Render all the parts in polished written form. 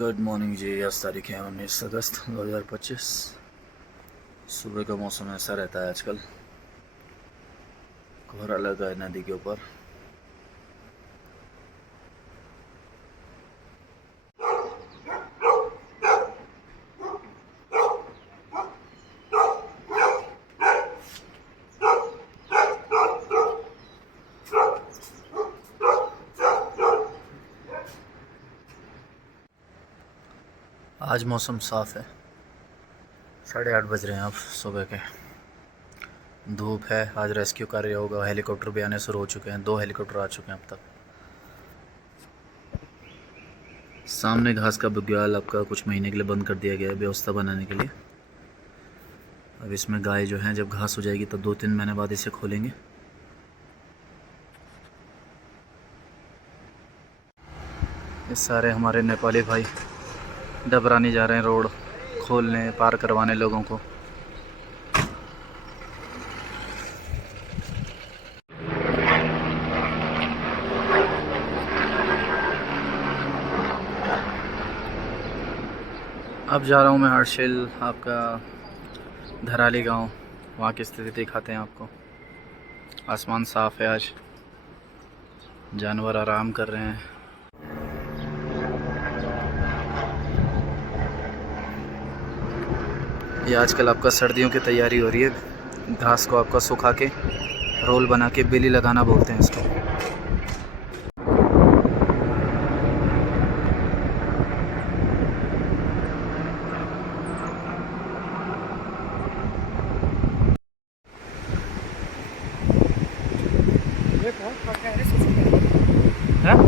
Good morning जी। आज तारीख है 19 अगस्त 2025। सुबह का मौसम ऐसा रहता है आजकल, कोहरा लगा है नदी के ऊपर। आज मौसम साफ़ है, 8:30 बज रहे हैं अब सुबह के। धूप है, आज रेस्क्यू कार्य होगा। हेलीकॉप्टर भी आने शुरू हो चुके हैं, 2 हेलीकॉप्टर आ चुके हैं अब तक। सामने घास का बुग्याल आपका कुछ महीने के लिए बंद कर दिया गया है, व्यवस्था बनाने के लिए। अब इसमें गाय जो हैं, जब घास हो जाएगी तो 2-3 महीने बाद इसे खोलेंगे। ये सारे हमारे नेपाली भाई डबरानी जा रहे हैं रोड खोलने, पार करवाने लोगों को। अब जा रहा हूँ मैं हर्षिल, आपका धराली गांव। वहाँ की स्थिति दिखाते हैं आपको। आसमान साफ़ है आज, जानवर आराम कर रहे हैं। ये आजकल आपका सर्दियों की तैयारी हो रही है। घास को आपका सुखा के रोल बना के बेली लगाना बोलते हैं इसको। है?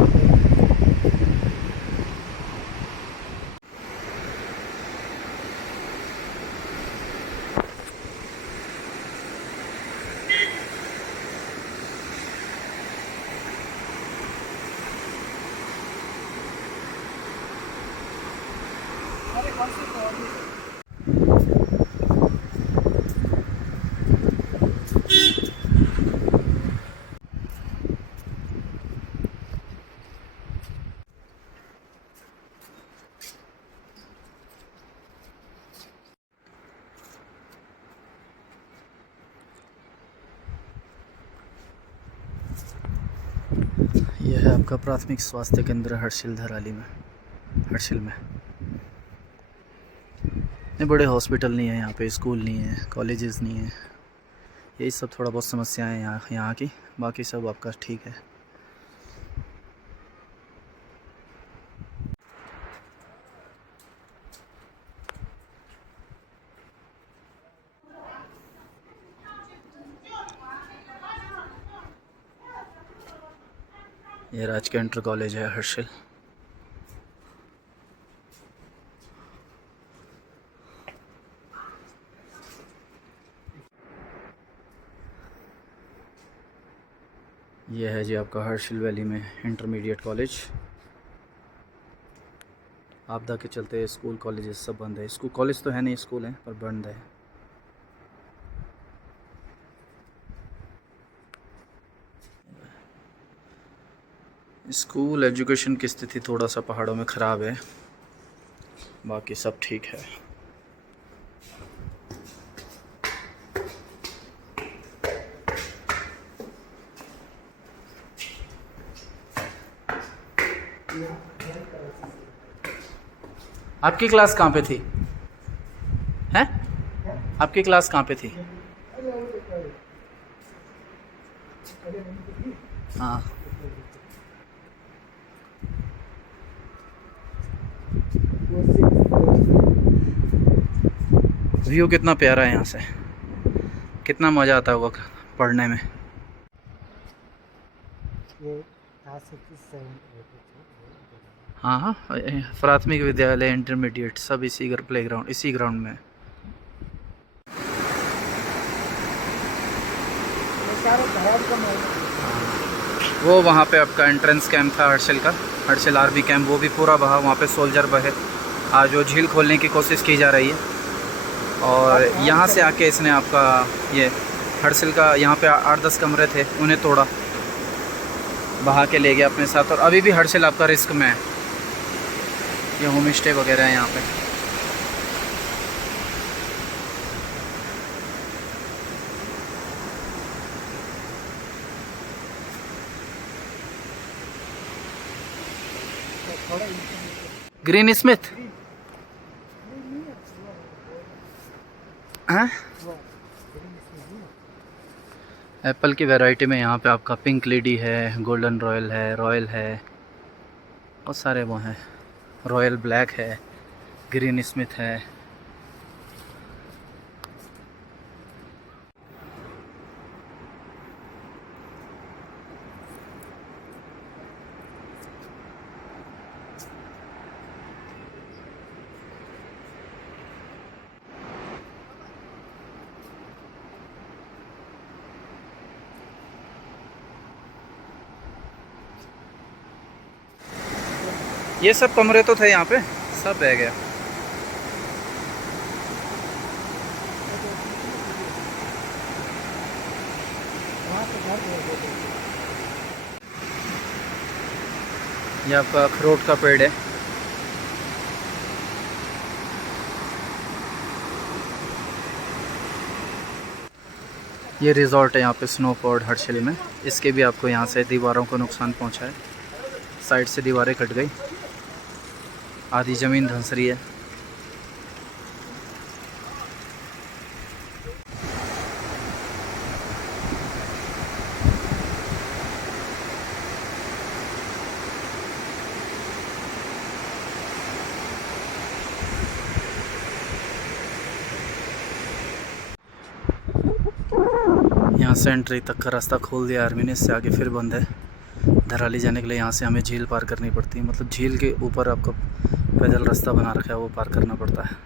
यह है आपका प्राथमिक स्वास्थ्य केंद्र हर्षिल धराली में, हर्षिल में। इतने बड़े हॉस्पिटल नहीं है यहाँ पे, स्कूल नहीं है, कॉलेजेस नहीं है। यही सब थोड़ा बहुत समस्याएं हैं यहाँ की, बाकी सब आपका ठीक है। ये राजकीय इंटर कॉलेज है हर्षिल। यह है जी आपका हर्षिल वैली में इंटरमीडिएट कॉलेज। आपदा के चलते स्कूल कॉलेजेस सब बंद है। स्कूल कॉलेज तो है नहीं, स्कूल हैं पर बंद है। स्कूल एजुकेशन की स्थिति थोड़ा सा पहाड़ों में ख़राब है, बाकी सब ठीक है। आपकी क्लास कहाँ पे थी? हैं? आपकी क्लास कहाँ पे थी? हाँ। व्यू कितना प्यारा है यहाँ से, कितना मज़ा आता होगा पढ़ने में। हाँ हाँ, प्राथमिक विद्यालय इंटरमीडिएट सब इसी प्लेग्राउंड, इसी ग्राउंड में। वो वहाँ पे आपका एंट्रेंस कैंप था हर्षिल का, हर्षिल आर्मी कैंप, वो भी पूरा बहा। वहाँ पे सोल्जर बहे। आज वो झील खोलने की कोशिश की जा रही है। और यहाँ से आके इसने आपका ये हर्षिल का, यहाँ पे 8-10 कमरे थे, उन्हें तोड़ा, बहा के ले गया अपने साथ। और अभी भी हर्षिल आपका रिस्क में है। ये होम स्टे वगैरह है यहाँ पे। ग्रीन स्मिथ हैं? एप्पल की वैरायटी में यहाँ पे आपका पिंक लेडी है, गोल्डन रॉयल है, बहुत सारे वो हैं। रॉयल ब्लैक है, ग्रीन स्मिथ है। ये सब कमरे तो थे यहाँ पे, सब बह गया। ये आपका अखरोट का पेड़ है। ये रिजॉर्ट है यहाँ पे स्नोफोर्ड हर्षिल में। इसके भी आपको यहाँ से दीवारों को नुकसान पहुँचा है। साइड से दीवारें कट गई, आधी ज़मीन धंस रही है। यहाँ से एंट्री तक का रास्ता खोल दिया आर्मी ने, इससे आगे फिर बंद है। धराली जाने के लिए यहाँ से हमें झील पार करनी पड़ती है, मतलब झील के ऊपर आपको पैदल रास्ता बना रखा है, वो पार करना पड़ता है।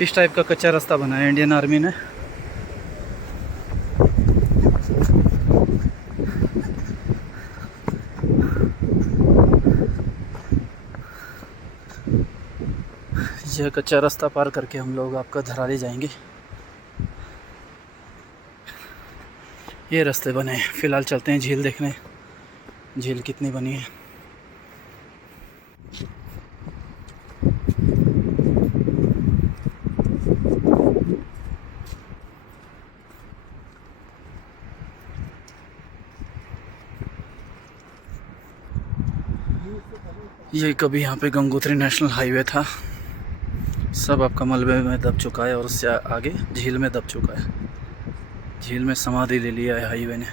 इस टाइप का कच्चा रास्ता बनाया इंडियन आर्मी ने। यह कच्चा रास्ता पार करके हम लोग आपका धराली जाएंगे। ये रास्ते बने, फ़िलहाल चलते हैं झील देखने, झील कितनी बनी है। ये कभी यहाँ पे गंगोत्री नेशनल हाईवे था, सब आपका मलबे में दब चुका है और उससे आगे झील में दब चुका है। झील में समाधि ले लिया है हाईवे ने।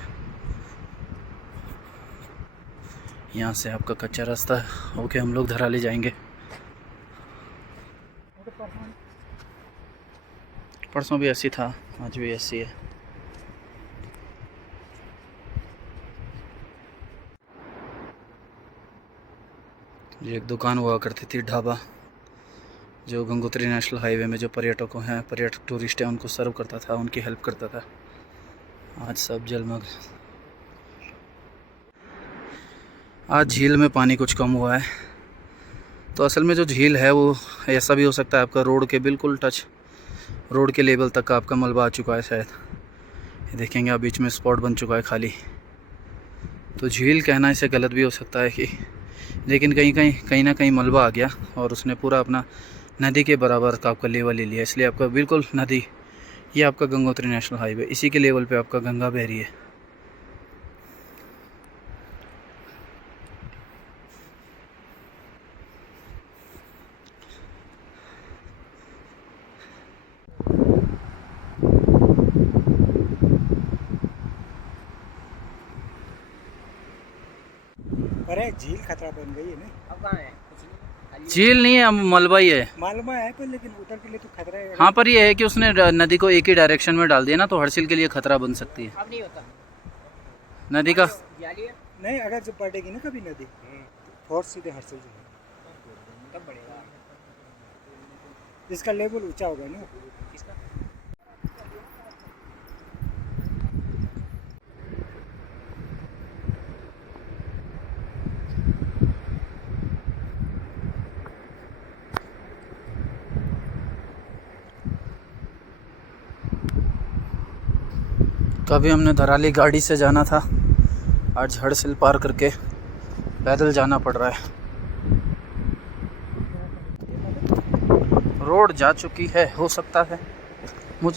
यहाँ से आपका कच्चा रास्ता होके हम लोग धराली जाएंगे। परसों भी ऐसी था, आज भी ऐसी है। ये एक दुकान हुआ करती थी, ढाबा, जो गंगोत्री नेशनल हाईवे में जो पर्यटकों हैं, पर्यटक टूरिस्ट हैं, उनको सर्व करता था, उनकी हेल्प करता था। आज सब जलमग्न। आज झील में पानी कुछ कम हुआ है, तो असल में जो झील है वो ऐसा भी हो सकता है आपका रोड के बिल्कुल टच, रोड के लेवल तक का आपका मलबा आ चुका है शायद। ये देखेंगे आप बीच में स्पॉट बन चुका है खाली, तो झील कहना इसे गलत भी हो सकता है कि, लेकिन कहीं ना कहीं मलबा आ गया और उसने पूरा अपना नदी के बराबर का आपका लेवल ले लिया, इसलिए आपका बिल्कुल नदी, ये आपका गंगोत्री नेशनल हाईवे, इसी के लेवल पे आपका गंगा बह रही है। अरे झील खतरा बन गई है ना। अब कहाँ है? कुछ नहीं, झील नहीं है, मलबा ही है। मालूम है पर लेकिन उतर के लिए तो खतरा है। हाँ, पर ये है कि उसने नदी को एक ही डायरेक्शन में डाल दिया ना, तो हर्षिल के लिए खतरा बन सकती है। अब नहीं होता नदी का नहीं, अगर जब बढ़ेगी ना कभी नदी तो फोर्स सीधे हर्षिल जाएगा, तब बढ़ेगा। इसका लेवल ऊंचा होगा ना। इसका कभी हमने धराली गाड़ी से जाना था, आज हड़सिल पार करके पैदल जाना पड़ रहा है। रोड जा चुकी है, हो सकता है मुझ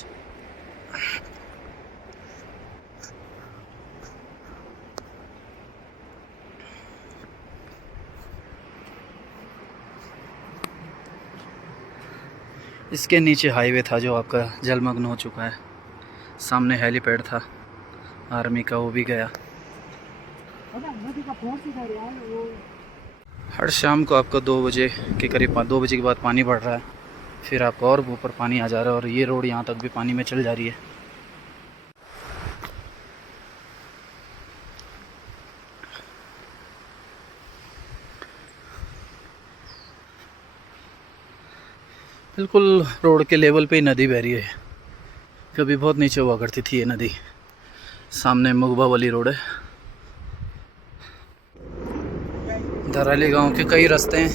इसके नीचे हाईवे था जो आपका जलमग्न हो चुका है। सामने हेलीपैड था आर्मी का, वो भी गया। हर शाम को आपको 2 बजे के करीब 2 बजे के बाद पानी बढ़ रहा है, फिर आपको और ऊपर पानी आ जा रहा है और ये रोड यहाँ तक भी पानी में चल जा रही है। बिल्कुल रोड के लेवल पे ही नदी बह रही है। कभी बहुत नीचे हुआ करती थी ये नदी। सामने मुगबा वाली रोड है। धराली गांव के कई रास्ते हैं,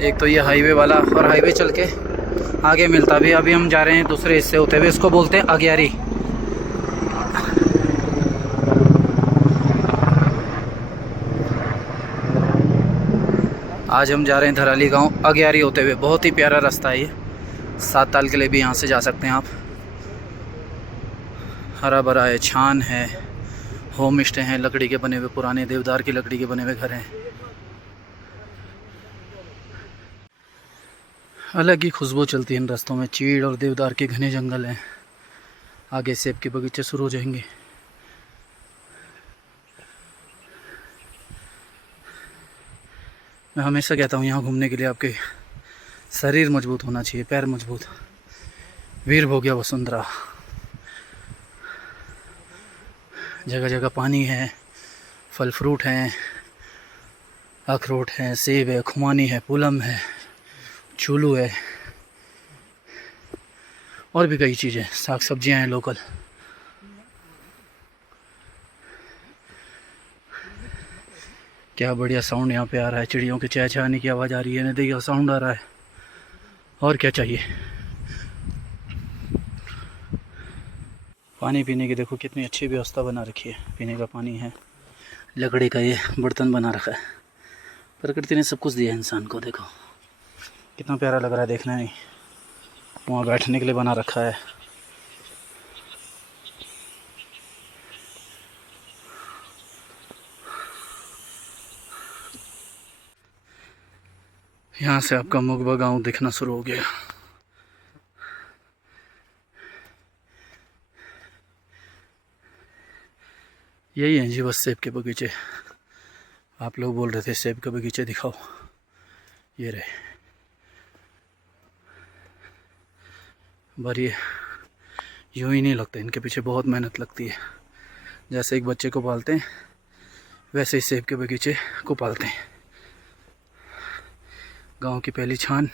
एक तो ये हाईवे वाला और हाईवे चल के आगे मिलता भी। अभी हम जा रहे हैं दूसरे हिस्से होते हुए, इसको बोलते हैं अग्यारी। आज हम जा रहे हैं धराली गांव अग्यारी होते हुए। बहुत ही प्यारा रास्ता है ये, 7 ताल के लिए भी यहाँ से जा सकते हैं आप। हरा भरा है, छान है, होम स्टे हैं, लकड़ी के बने हुए, पुराने देवदार की लकड़ी के बने हुए घर हैं। अलग ही खुशबू चलती है इन रास्तों में। चीड़ और देवदार के घने जंगल हैं। आगे सेब के बगीचे शुरू हो जाएंगे। मैं हमेशा कहता हूँ यहाँ घूमने के लिए आपके शरीर मजबूत होना चाहिए, पैर मजबूत। वीर भोग्या वसुंधरा, जगह जगह पानी है, फल फ्रूट हैं, अखरोट हैं, सेब है, खुमानी है, पुलम है, चूलू है और भी कई चीज़ें, साग सब्जियां हैं लोकल। क्या बढ़िया साउंड यहाँ पे आ रहा है, चिड़ियों के चहचहाने की आवाज़ आ रही है, नदी का साउंड आ रहा है। और क्या चाहिए। पानी पीने की देखो कितनी अच्छी व्यवस्था बना रखी है। पीने का पानी है, लकड़ी का ये बर्तन बना रखा है। प्रकृति ने सब कुछ दिया है इंसान को। देखो कितना प्यारा लग रहा है देखने में। वहाँ बैठने के लिए बना रखा है। यहाँ से आपका मुगबा गांव दिखना शुरू हो गया। यही है जी बस सेब के बगीचे। आप लोग बोल रहे थे सेब के बगीचे दिखाओ, ये रहे। पर ये यूँ ही नहीं लगता, इनके पीछे बहुत मेहनत लगती है। जैसे एक बच्चे को पालते हैं वैसे ही सेब के बगीचे को पालते हैं। गांव की पहली छान।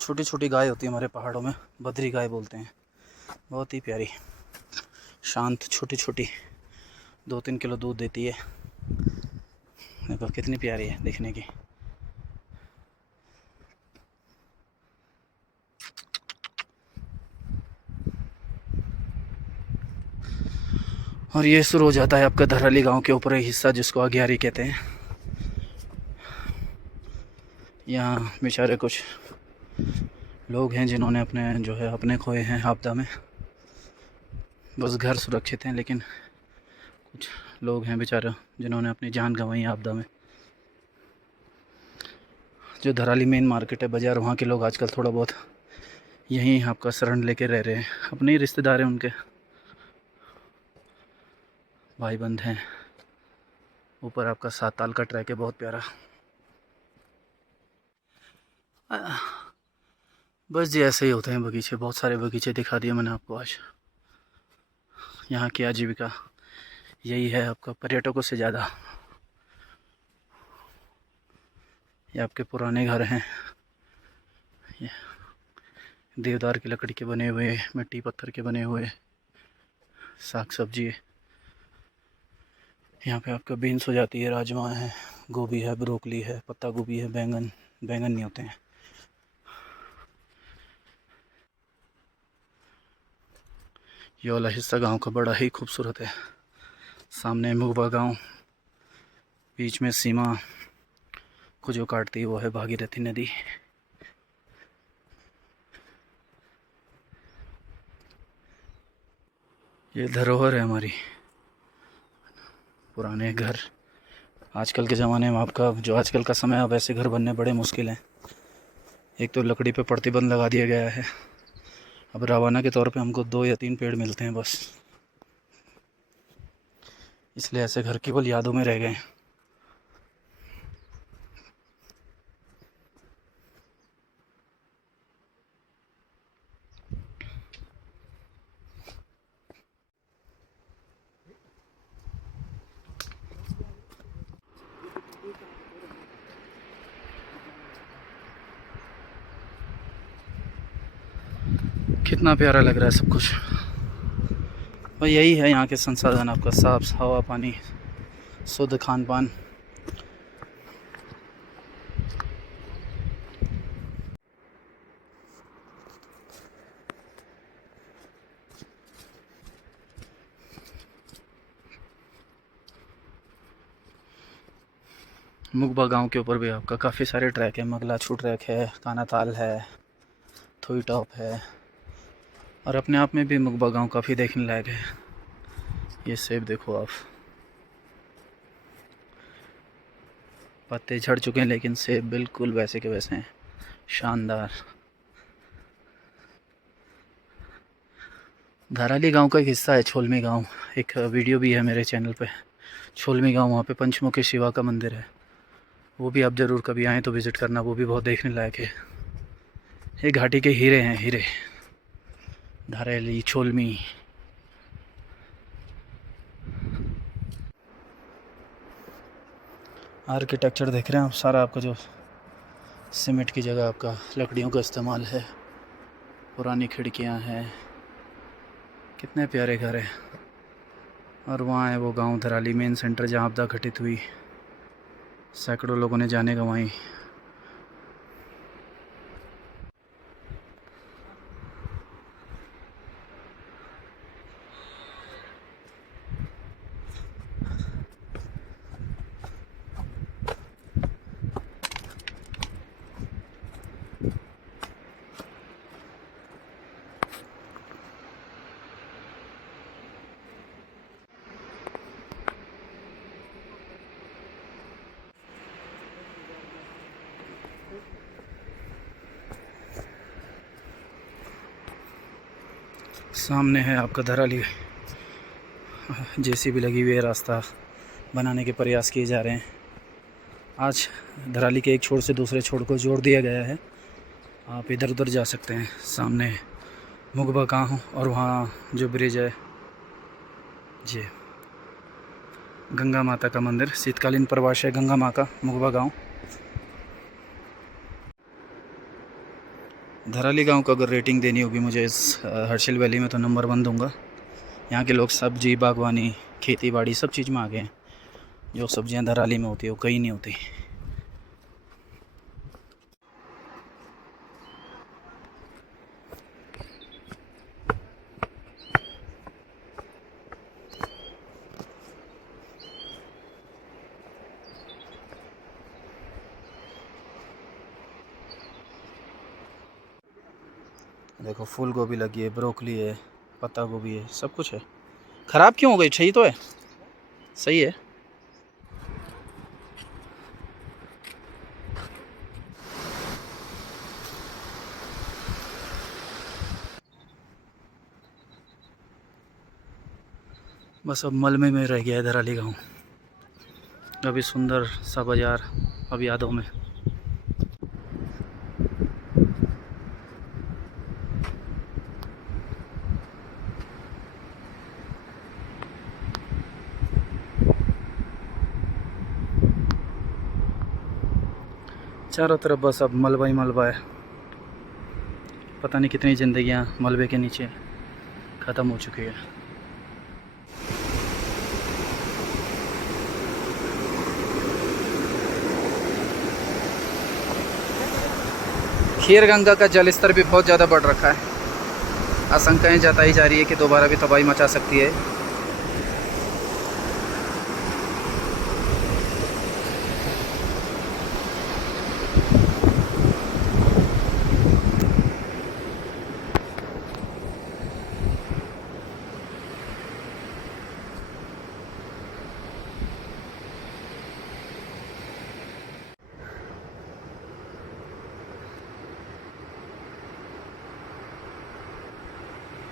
छोटी छोटी गाय होती है हमारे पहाड़ों में, बद्री गाय बोलते हैं। बहुत ही प्यारी, शांत, छोटी छोटी, 2-3 किलो दूध देती है। देखो कितनी प्यारी है दिखने की। और ये शुरू हो जाता है आपका धराली गांव के ऊपर हिस्सा, जिसको अग्यारी कहते हैं। यहाँ बेचारे कुछ लोग हैं जिन्होंने अपने जो है अपने खोए हैं आपदा में। बस घर सुरक्षित हैं, लेकिन कुछ लोग हैं बेचारे जिन्होंने अपनी जान गंवाई आपदा में। जो धराली मेन मार्केट है, बाज़ार, वहाँ के लोग आजकल थोड़ा बहुत यहीं आपका शरण लेके रह रहे हैं। अपने ही रिश्तेदार हैं, उनके भाई बंद हैं। ऊपर आपका 7 ताल का ट्रैक है, बहुत प्यारा। बस जी ऐसे ही होते हैं बगीचे, बहुत सारे बगीचे दिखा दिए मैंने आपको आज। यहाँ की आजीविका यही है आपका, पर्यटकों से ज़्यादा। ये आपके पुराने घर हैं, ये देवदार की लकड़ी के बने हुए, मिट्टी पत्थर के बने हुए। साग सब्जी यहाँ पे आपका बीन्स हो जाती है, राजमा है, गोभी है, ब्रोकली है, पत्ता गोभी है, बैंगन नहीं होते हैं। ये वाला हिस्सा गांव का बड़ा ही खूबसूरत है। सामने मुगबा गांव, बीच में सीमा को जो काटती है वो है भागीरथी नदी। ये धरोहर है हमारी, पुराने घर। आजकल के ज़माने में आपका जो आजकल का समय है, अब ऐसे घर बनने बड़े मुश्किल हैं। एक तो लकड़ी पे प्रतिबंध लगा दिया गया है, अब रवाना के तौर पे हमको 2 या 3 पेड़ मिलते हैं बस, इसलिए ऐसे घर केवल यादों में रह गए हैं। कितना प्यारा लग रहा है सब कुछ। और यही है यहाँ के संसाधन, आपका साफ हवा, पानी, शुद्ध खान पान। मुगबा गांव के ऊपर भी आपका काफ़ी सारे ट्रैक है। मगलाछू ट्रैक है, कानाताल है, थोई टॉप है, और अपने आप में भी मुगबा गांव काफ़ी देखने लायक है। ये सेब देखो आप, पत्ते झड़ चुके हैं लेकिन सेब बिल्कुल वैसे के वैसे हैं, शानदार। धराली गांव का एक हिस्सा है छोलमी गांव, एक वीडियो भी है मेरे चैनल पे। छोलमी गांव, वहाँ पे पंचमुखी शिवा का मंदिर है, वो भी आप ज़रूर कभी आएँ तो विज़िट करना, वो भी बहुत देखने लायक है। ये घाटी के हीरे हैं, हीरे। धराली, छोलमी। आर्किटेक्चर देख रहे हैं आप, सारा आपका जो सीमेंट की जगह आपका लकड़ियों का इस्तेमाल है, पुरानी खिड़कियां हैं, कितने प्यारे घर हैं। और वहाँ है वो गांव धराली, मेन सेंटर जहाँ आपदा घटित हुई, सैकड़ों लोगों ने जाने गंवाई। सामने है आपका धराली, जेसीबी लगी हुई है, रास्ता बनाने के प्रयास किए जा रहे हैं। आज धराली के एक छोर से दूसरे छोर को जोड़ दिया गया है, आप इधर उधर जा सकते हैं। सामने मुगबा गाँव और वहाँ जो ब्रिज है, जी गंगा माता का मंदिर, शीतकालीन प्रवास है गंगा माँ का, मुगबा गाँव। धराली गांव को अगर रेटिंग देनी होगी मुझे इस हर्षिल वैली में, तो नंबर 1 दूंगा। यहाँ के लोग सब्जी, बागवानी, खेती बाड़ी सब चीज़ में आगे हैं। जो सब्जियाँ धराली में होती है वो कहीं नहीं होती। देखो फूल गोभी लगी है, ब्रोकली है, पत्ता गोभी है, सब कुछ है। ख़राब क्यों हो गई? सही तो है, सही है। बस अब मलमे में रह गया है धराली गाँव। अभी सुंदर सा बाज़ार अब यादों में। चारों तरफ बस अब मलबा ही मलबा है। पता नहीं कितनी ज़िंदगियां मलबे के नीचे ख़त्म हो चुकी है। खीर गंगा का जल स्तर भी बहुत ज़्यादा बढ़ रखा है। आशंकाएं जताई जा रही है कि दोबारा भी तबाही मचा सकती है।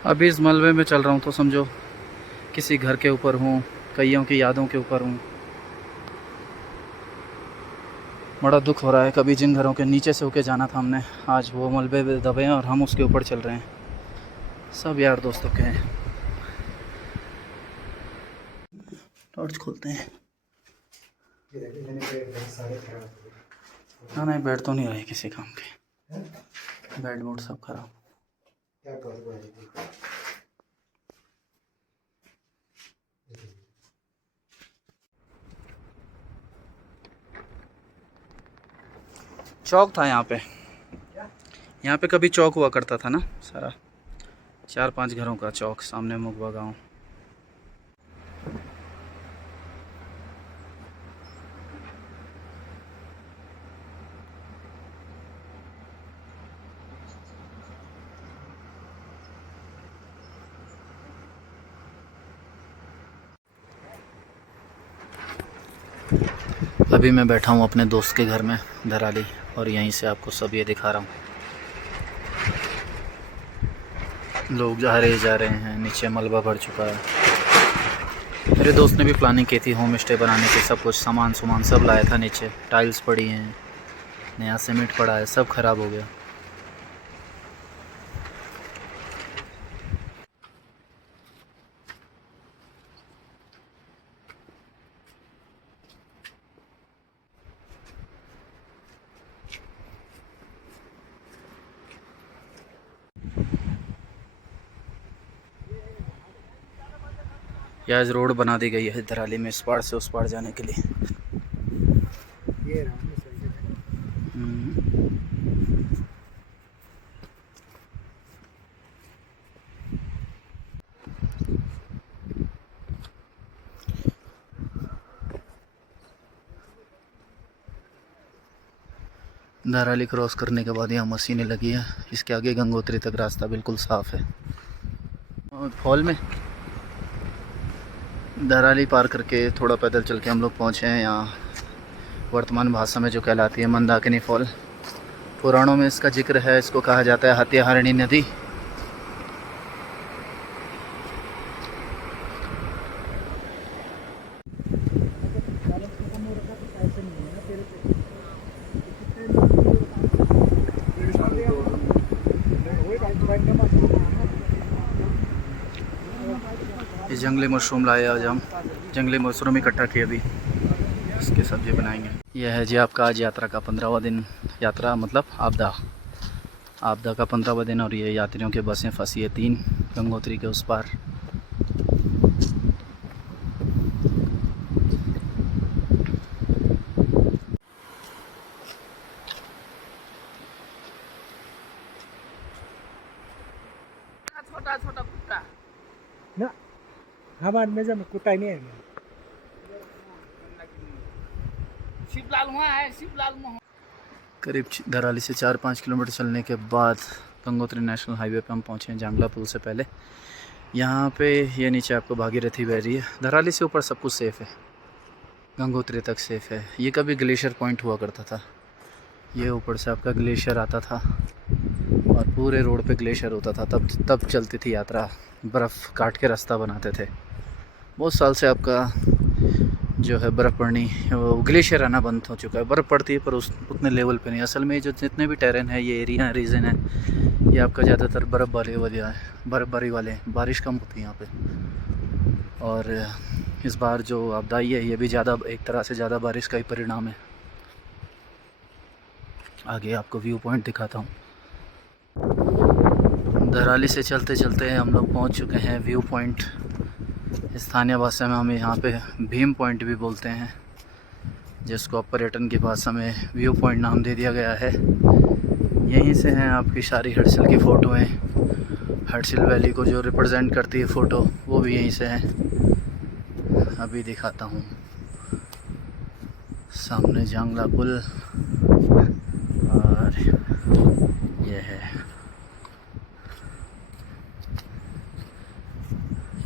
अभी इस मलबे में चल रहा हूँ तो समझो किसी घर के ऊपर हूँ, कईयों की यादों के ऊपर हूँ। बड़ा दुख हो रहा है। कभी जिन घरों के नीचे से होके जाना था हमने, आज वो मलबे में दबे हैं और हम उसके ऊपर चल रहे हैं। सब यार दोस्तों के हैं। टॉर्च खोलते हैं। हाँ नहीं, बेड तो नहीं रहे किसी काम के। बेड बोर्ड सब खराब। चौक था यहाँ पे। यहाँ पे कभी चौक हुआ करता था ना सारा। 4-5 घरों का चौक, सामने मुगवा गाँव। अभी मैं बैठा हूँ अपने दोस्त के घर में धराली, और यहीं से आपको सब ये दिखा रहा हूँ। लोग जा रहे हैं, नीचे मलबा भर चुका है। मेरे दोस्त ने भी प्लानिंग की थी होम स्टे बनाने की, सब कुछ सामान सब लाया था। नीचे टाइल्स पड़ी हैं, नया सीमेंट पड़ा है, सब खराब हो गया। ये आज रोड बना दी गई है धराली में, इस पार से उस पार जाने के लिए। धराली क्रॉस करने के बाद यहाँ मशीनें लगी है। इसके आगे गंगोत्री तक रास्ता बिल्कुल साफ़ है। और फॉल में धराली पार करके थोड़ा पैदल चल के हम लोग पहुँचे हैं यहाँ वर्तमान भाषा में जो कहलाती है मंदाकिनी फॉल। पुराणों में इसका जिक्र है, इसको कहा जाता है हत्याहारिणी नदी। ये जंगली मशरूम लाए आज हम, जंगली मशरूम इकट्ठा किए अभी, इसकी सब्जी बनाएंगे। यह है जी आपका आज यात्रा का 15वां दिन। यात्रा मतलब आपदा का 15वां दिन। और ये यात्रियों की बसें फंसी है 3 गंगोत्री के उस पार। छोटा कुत्ता ना हमारे में जब कुत्ता ही नहीं है। शिवलाल वहाँ है, शिवलाल वहाँ। करीब धराली से 4-5 किलोमीटर चलने के बाद गंगोत्री नेशनल हाईवे पे हम पहुँचे हैं, जांगला पुल से पहले। यहाँ पे ये नीचे आपको भागीरथी बह रही है। धराली से ऊपर सब कुछ सेफ़ है, गंगोत्री तक सेफ़ है। ये कभी ग्लेशियर पॉइंट हुआ करता था। ये ऊपर से आपका ग्लेशियर आता था और पूरे रोड पे ग्लेशियर होता था। तब चलती थी यात्रा, बर्फ़ काट के रास्ता बनाते थे। बहुत साल से आपका जो है बर्फ़ पड़नी, वो ग्लेशियर आना बंद हो चुका है। बर्फ़ पड़ती है पर उतने लेवल पे नहीं। असल में जो जितने भी टेरेन है, ये एरिया रीजन है, ये आपका ज़्यादातर बर्फ़बारी वाले, बारिश कम होती है यहाँ पे। और इस बार जो आपदा आई है, ये भी एक तरह से ज़्यादा बारिश का ही परिणाम है। आगे आपको व्यू पॉइंट दिखाता हूँ। धराली से चलते चलते हम लोग पहुँच चुके हैं व्यू पॉइंट। स्थानीय भाषा में हम यहाँ पे भीम पॉइंट भी बोलते हैं, जिसको पर्यटन की भाषा में व्यू पॉइंट नाम दे दिया गया है। यहीं से हैं आपकी सारी हडसिल की फ़ोटोएँ। हडसिल वैली को जो रिप्रेजेंट करती है फ़ोटो, वो भी यहीं से है। अभी दिखाता हूँ, सामने जांगला पुल और ये है।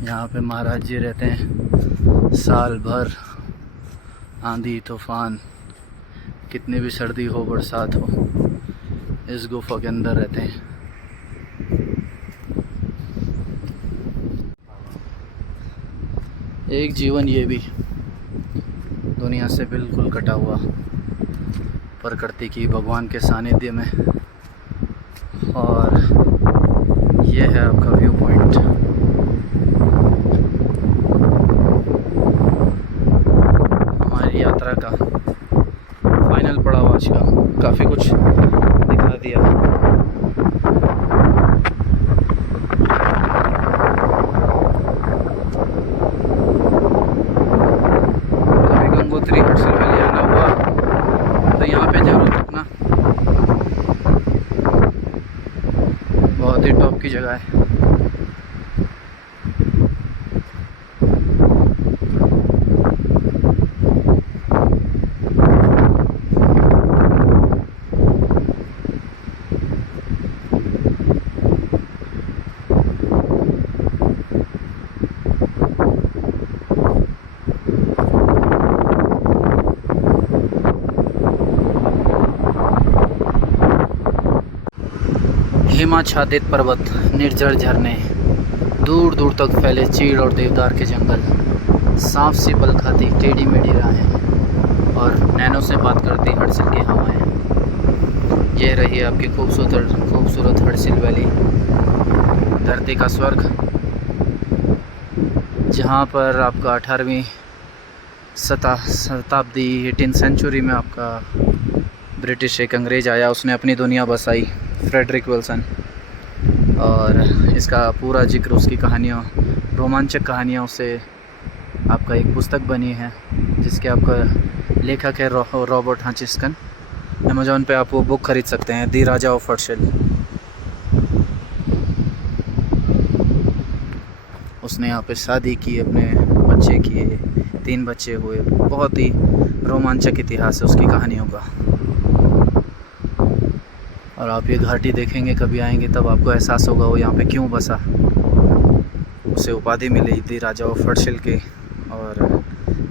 यहाँ पे महाराज जी रहते हैं साल भर, आंधी तूफान, कितनी भी सर्दी हो बरसात हो, इस गुफा के अंदर रहते हैं। एक जीवन ये भी दुनिया से बिल्कुल कटा हुआ, प्रकृति की, भगवान के सानिध्य में। और ये है आपका व्यू पॉइंट। हमारी यात्रा का फाइनल पड़ाव आज का, काफ़ी कुछ दिखा दिया। गंगोत्री हडसिल वैली आना हुआ तो यहाँ पे जरूर रुकना, बहुत ही टॉप की जगह है। हिमाच्छादित पर्वत, निर्जर झरने, दूर दूर तक फैले चीड़ और देवदार के जंगल, सांप सी पल खाती टेढ़ी मेढ़ी राहें और नैनों से बात करती हडसिल की हवाएं। ये रही आपकी खूबसूरत हडसिल वैली, धरती का स्वर्ग, जहाँ पर आपका 18वीं शताब्दी 18th सेंचुरी में आपका ब्रिटिश एक अंग्रेज़ आया, उसने अपनी दुनिया बसाई, फ्रेडरिक विल्सन। और इसका पूरा जिक्र, उसकी कहानियों, रोमांचक कहानियाँ, उससे आपका एक पुस्तक बनी है, जिसके आपका लेखक है रॉबर्ट हचिंसन। अमेज़ॉन पे आप वो बुक खरीद सकते हैं, दी राजा ऑफ हडसिल। उसने यहाँ पे शादी की, अपने बच्चे किए, 3 बच्चे हुए। बहुत ही रोमांचक इतिहास है उसकी कहानियों का। और आप ये घाटी देखेंगे, कभी आएंगे तब आपको एहसास होगा वो यहाँ पे क्यों बसा। उसे उपाधि मिली दी राजा ऑफ हडसिल की, और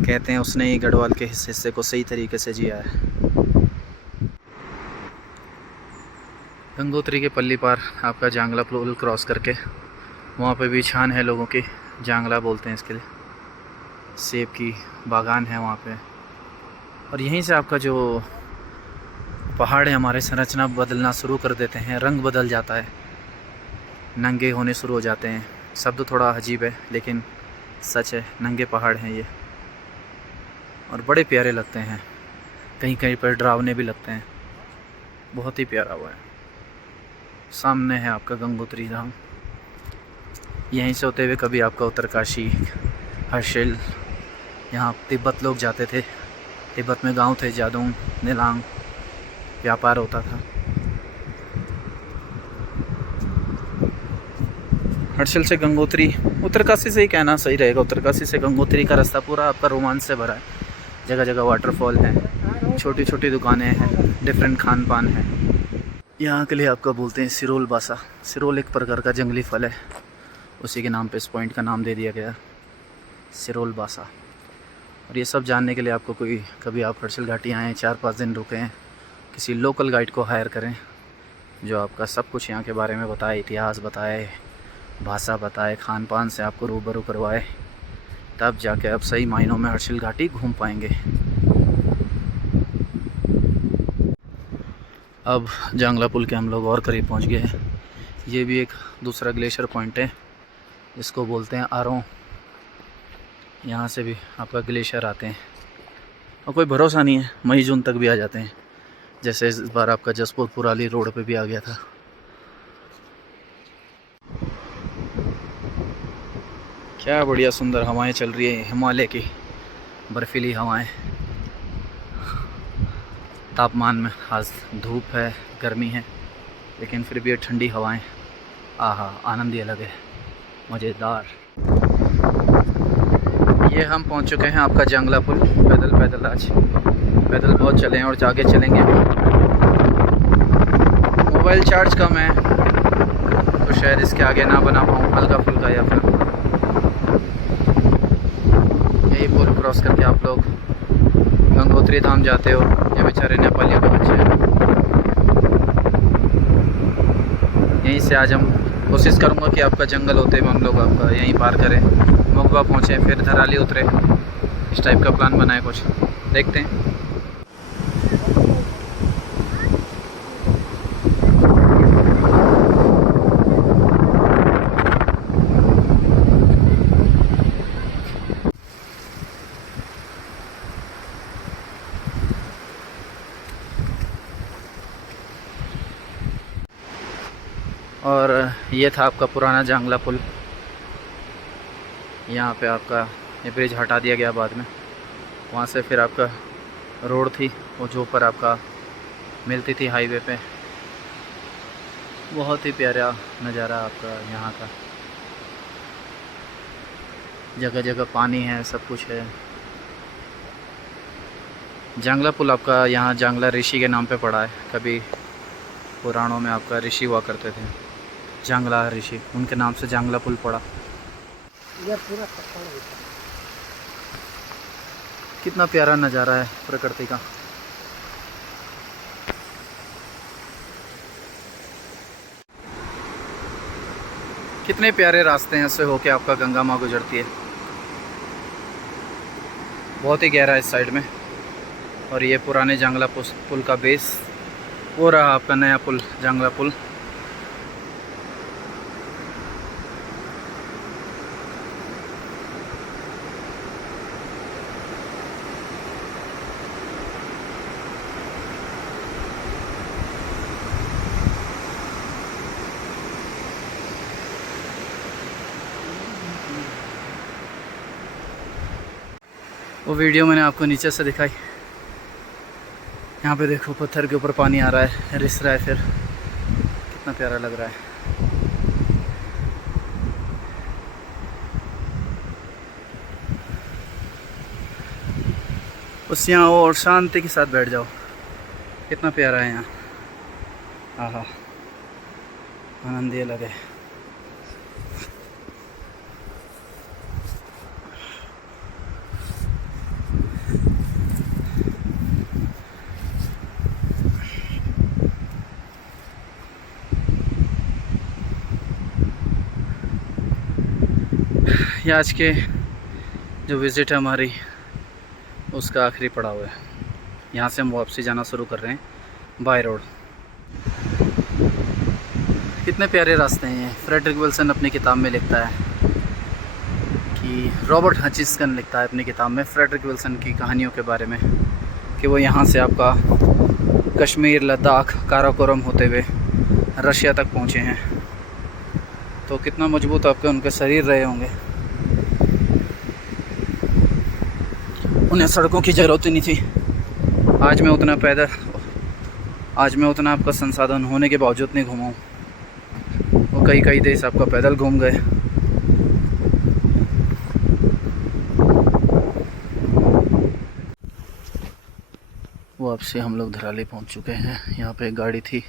कहते हैं उसने ही गढ़वाल के हिस्से को सही तरीके से जिया है। गंगोत्री के पल्ली पार आपका जांगला पुल क्रॉस करके, वहाँ पे भी छान है लोगों की, जांगला बोलते हैं इसके लिए। सेब की बागान है वहाँ पे। और यहीं से आपका जो पहाड़ है हमारे, संरचना बदलना शुरू कर देते हैं, रंग बदल जाता है, नंगे होने शुरू हो जाते हैं। शब्द थोड़ा अजीब है लेकिन सच है, नंगे पहाड़ हैं ये, और बड़े प्यारे लगते हैं, कहीं कहीं पर डरावने भी लगते हैं। बहुत ही प्यारा हुआ है। सामने है आपका गंगोत्री धाम। यहीं से होते हुए कभी आपका उत्तरकाशी, हडसिल, यहाँ तिब्बत लोग जाते थे। तिब्बत में गांव थे, जादोंग, निलांग, व्यापार होता था। हडसिल से गंगोत्री, उत्तरकाशी से ही कहना सही रहेगा, उत्तरकाशी से गंगोत्री का रास्ता पूरा आपका रोमांच से भरा है। जगह जगह वाटरफॉल हैं, छोटी छोटी दुकानें हैं, डिफरेंट खान पान है। यहाँ के लिए आपका बोलते हैं सिरोल बासा। सिरोल एक प्रकार का जंगली फल है, उसी के नाम पे इस पॉइंट का नाम दे दिया गया, सिरोल बासा। और ये सब जानने के लिए आपको कभी आप हडसिल घाटी आएँ, 4-5 दिन रुकें, किसी लोकल गाइड को हायर करें, जो आपका सब कुछ यहाँ के बारे में बताए, इतिहास बताए, भाषा बताए, खान पान से आपको रूबरू करवाए, तब जाके आप सही मायनों में हडसिल घाटी घूम पाएंगे। अब जांगला पुल के हम लोग और करीब पहुँच गए हैं। ये भी एक दूसरा ग्लेशियर पॉइंट है, इसको बोलते हैं आरों। यहाँ से भी आपका ग्लेशियर आते हैं, और कोई भरोसा नहीं है, मई जून तक भी आ जाते हैं। जैसे इस बार आपका जसपुर पुराली रोड पे भी आ गया था। क्या बढ़िया सुंदर हवाएं चल रही है, हिमालय की बर्फीली हवाएं। तापमान में आज धूप है, गर्मी है, लेकिन फिर भी ये ठंडी हवाएं, आहा आनंद ही अलग है, मज़ेदार। ये हम पहुंच चुके हैं आपका जंगला पुल। पैदल आज पैदल बहुत चले हैं और आगे चलेंगे। मोबाइल चार्ज कम है तो शायद इसके आगे ना बना पाऊँ हल्का फुल्का, या फिर यही पुल क्रॉस करके आप लोग गंगोत्री धाम जाते हो। ये बेचारे नेपालियों के बच्चे हैं। यहीं से आज हम कोशिश करूँगा कि आपका जंगल होते हुए हम लोग आपका यहीं पार करें, मोगवा पहुँचे, फिर धराली उतरे। इस टाइप का प्लान बनाए कुछ, देखते हैं। और ये था आपका पुराना जांगला पुल। यहाँ पे आपका ये ब्रिज हटा दिया गया बाद में। वहाँ से फिर आपका रोड थी वो जो ऊपर आपका मिलती थी हाईवे पे। बहुत ही प्यारा नज़ारा आपका यहाँ का, जगह जगह पानी है, सब कुछ है। जांगला पुल आपका यहाँ जांगला ऋषि के नाम पे पड़ा है। कभी पुराणों में आपका ऋषि हुआ करते थे, जांगला ऋषि, उनके नाम से जांगला पुल पड़ा। इधर पूरा पहाड़ है। कितना प्यारा नज़ारा है प्रकृति का। कितने प्यारे रास्ते हैं इससे होके आपका गंगा माँ गुजरती है। बहुत ही गहरा है इस साइड में। और ये पुराने जांगला पुल का बेस, वो रहा आपका नया पुल, जांगला पुल। वो वीडियो मैंने आपको नीचे से दिखाई। यहाँ पे देखो पत्थर के ऊपर पानी आ रहा है, रिस रहा है, फिर कितना प्यारा लग रहा है। बस यहाँ आओ और शांति के साथ बैठ जाओ, कितना प्यारा है यहाँ। आहा, आनंद ही अलग है। ये आज के जो विज़िट है हमारी, उसका आखिरी पड़ाव है। यहाँ से हम वापसी जाना शुरू कर रहे हैं बाय रोड। कितने प्यारे रास्ते हैं ये। फ्रेडरिक विल्सन अपनी किताब में लिखता है कि रॉबर्ट हचिंसन लिखता है अपनी किताब में फ्रेडरिक विल्सन की कहानियों के बारे में, कि वो यहाँ से आपका कश्मीर, लद्दाख, काराकोरम होते हुए रशिया तक पहुँचे हैं। तो कितना मजबूत आपके उनके शरीर रहे होंगे। उन्हें सड़कों की ज़रूरत ही नहीं थी। आज मैं उतना आपका संसाधन होने के बावजूद नहीं घूमा हूँ। वो कई देश आपका पैदल घूम गए। वो अब से हम लोग धराली पहुँच चुके हैं। यहाँ पे एक गाड़ी थी,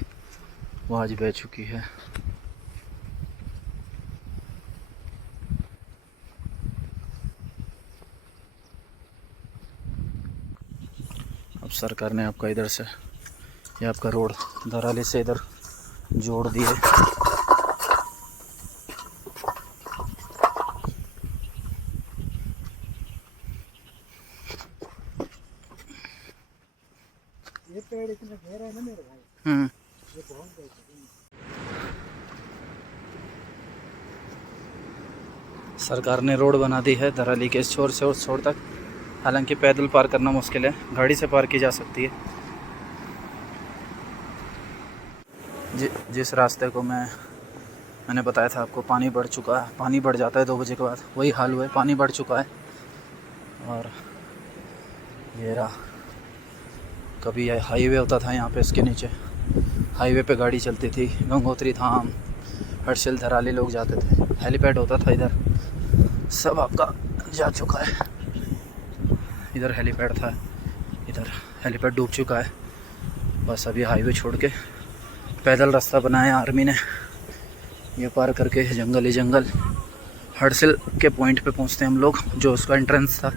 वो आज बह चुकी है। अब सरकार ने आपका इधर से, ये आपका रोड धराली से इधर जोड़ दिए। ये पेड़ इतना गहरा है ना मेरे भाई। ये बहुत गहरा। सरकार ने रोड बना दी है धराली के इस छोर से उस छोर तक। हालांकि पैदल पार करना मुश्किल है, गाड़ी से पार की जा सकती है। जिस रास्ते को मैंने बताया था आपको, पानी बढ़ चुका है। पानी बढ़ जाता है 2 बजे के बाद, वही हाल हुआ है, पानी बढ़ चुका है। और ये रहा, कभी हाईवे होता था यहाँ पे, इसके नीचे हाईवे पे गाड़ी चलती थी, गंगोत्री धाम, हर्षिल धराली लोग जाते थे। हेलीपैड होता था इधर, सब आपका जा चुका है। इधर हेलीपैड था, इधर हेलीपैड डूब चुका है। बस अभी हाईवे छोड़ के पैदल रास्ता बनाया आर्मी ने, ये पार करके जंगल ही जंगल हर्षिल के पॉइंट पे पहुंचते हैं हम लोग, जो उसका एंट्रेंस था।